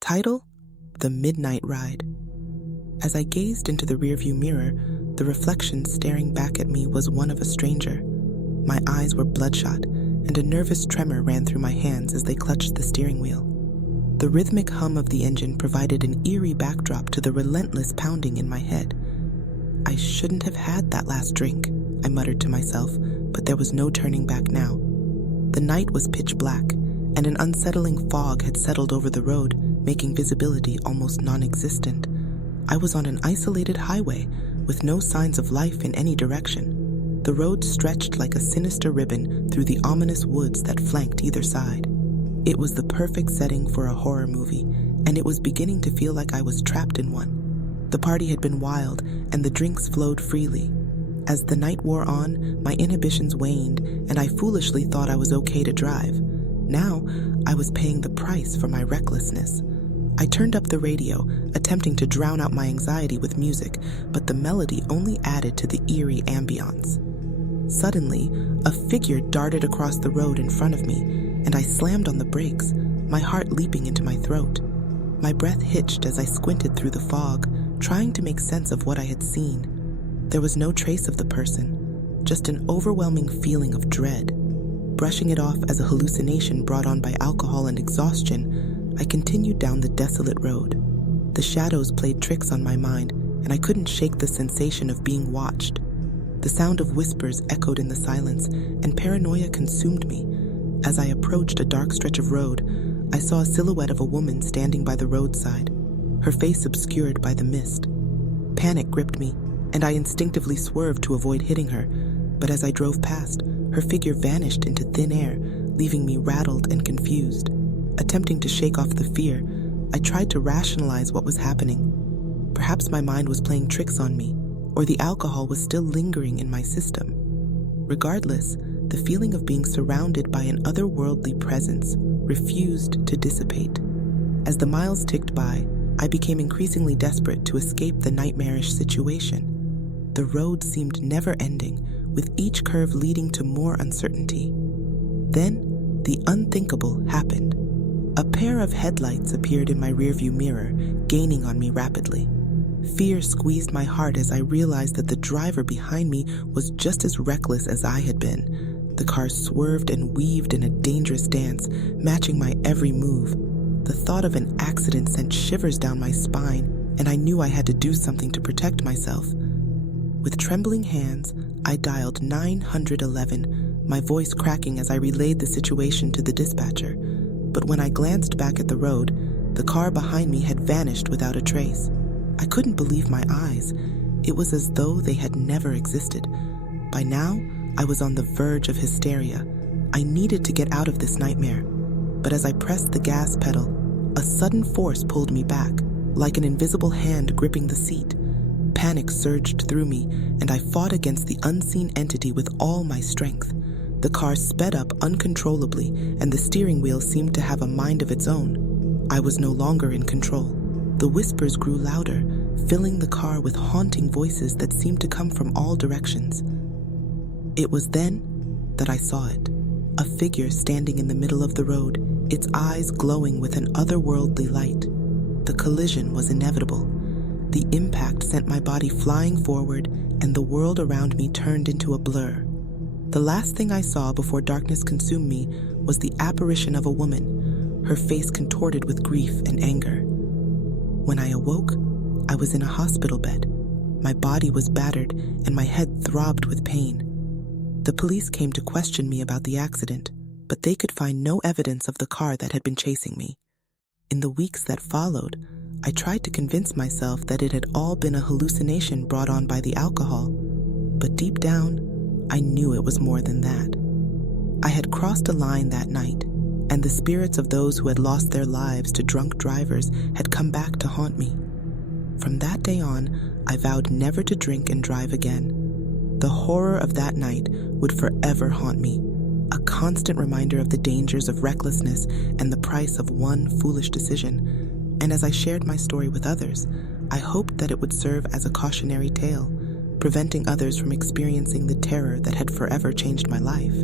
Title: The Midnight Ride. As I gazed into the rearview mirror, the reflection staring back at me was one of a stranger. My eyes were bloodshot, and a nervous tremor ran through my hands as they clutched the steering wheel. The rhythmic hum of the engine provided an eerie backdrop to the relentless pounding in my head. I shouldn't have had that last drink, I muttered to myself, but there was no turning back now. The night was pitch black, and an unsettling fog had settled over the road, making visibility almost non-existent. I was on an isolated highway, with no signs of life in any direction. The road stretched like a sinister ribbon through the ominous woods that flanked either side. It was the perfect setting for a horror movie, and it was beginning to feel like I was trapped in one. The party had been wild, and the drinks flowed freely. As the night wore on, my inhibitions waned, and I foolishly thought I was okay to drive. Now, I was paying the price for my recklessness. I turned up the radio, attempting to drown out my anxiety with music, but the melody only added to the eerie ambiance. Suddenly, a figure darted across the road in front of me, and I slammed on the brakes, my heart leaping into my throat. My breath hitched as I squinted through the fog, trying to make sense of what I had seen. There was no trace of the person, just an overwhelming feeling of dread. Brushing it off as a hallucination brought on by alcohol and exhaustion, I continued down the desolate road. The shadows played tricks on my mind, and I couldn't shake the sensation of being watched. The sound of whispers echoed in the silence, and paranoia consumed me. As I approached a dark stretch of road, I saw a silhouette of a woman standing by the roadside, her face obscured by the mist. Panic gripped me, and I instinctively swerved to avoid hitting her, but as I drove past, her figure vanished into thin air, leaving me rattled and confused. Attempting to shake off the fear, I tried to rationalize what was happening. Perhaps my mind was playing tricks on me, or the alcohol was still lingering in my system. Regardless, the feeling of being surrounded by an otherworldly presence refused to dissipate. As the miles ticked by, I became increasingly desperate to escape the nightmarish situation. The road seemed never-ending, with each curve leading to more uncertainty. Then, the unthinkable happened. A pair of headlights appeared in my rearview mirror, gaining on me rapidly. Fear squeezed my heart as I realized that the driver behind me was just as reckless as I had been. The car swerved and weaved in a dangerous dance, matching my every move. The thought of an accident sent shivers down my spine, and I knew I had to do something to protect myself. With trembling hands, I dialed 911, my voice cracking as I relayed the situation to the dispatcher. But when I glanced back at the road, the car behind me had vanished without a trace. I couldn't believe my eyes. It was as though they had never existed. By now, I was on the verge of hysteria. I needed to get out of this nightmare. But as I pressed the gas pedal, a sudden force pulled me back, like an invisible hand gripping the seat. Panic surged through me, and I fought against the unseen entity with all my strength. The car sped up uncontrollably, and the steering wheel seemed to have a mind of its own. I was no longer in control. The whispers grew louder, filling the car with haunting voices that seemed to come from all directions. It was then that I saw it. A figure standing in the middle of the road, its eyes glowing with an otherworldly light. The collision was inevitable. The impact sent my body flying forward, and the world around me turned into a blur. The last thing I saw before darkness consumed me was the apparition of a woman, her face contorted with grief and anger. When I awoke, I was in a hospital bed. My body was battered, and my head throbbed with pain. The police came to question me about the accident, but they could find no evidence of the car that had been chasing me. In the weeks that followed, I tried to convince myself that it had all been a hallucination brought on by the alcohol, but deep down, I knew it was more than that. I had crossed a line that night, and the spirits of those who had lost their lives to drunk drivers had come back to haunt me. From that day on, I vowed never to drink and drive again. The horror of that night would forever haunt me, a constant reminder of the dangers of recklessness and the price of one foolish decision. And as I shared my story with others, I hoped that it would serve as a cautionary tale, preventing others from experiencing the terror that had forever changed my life.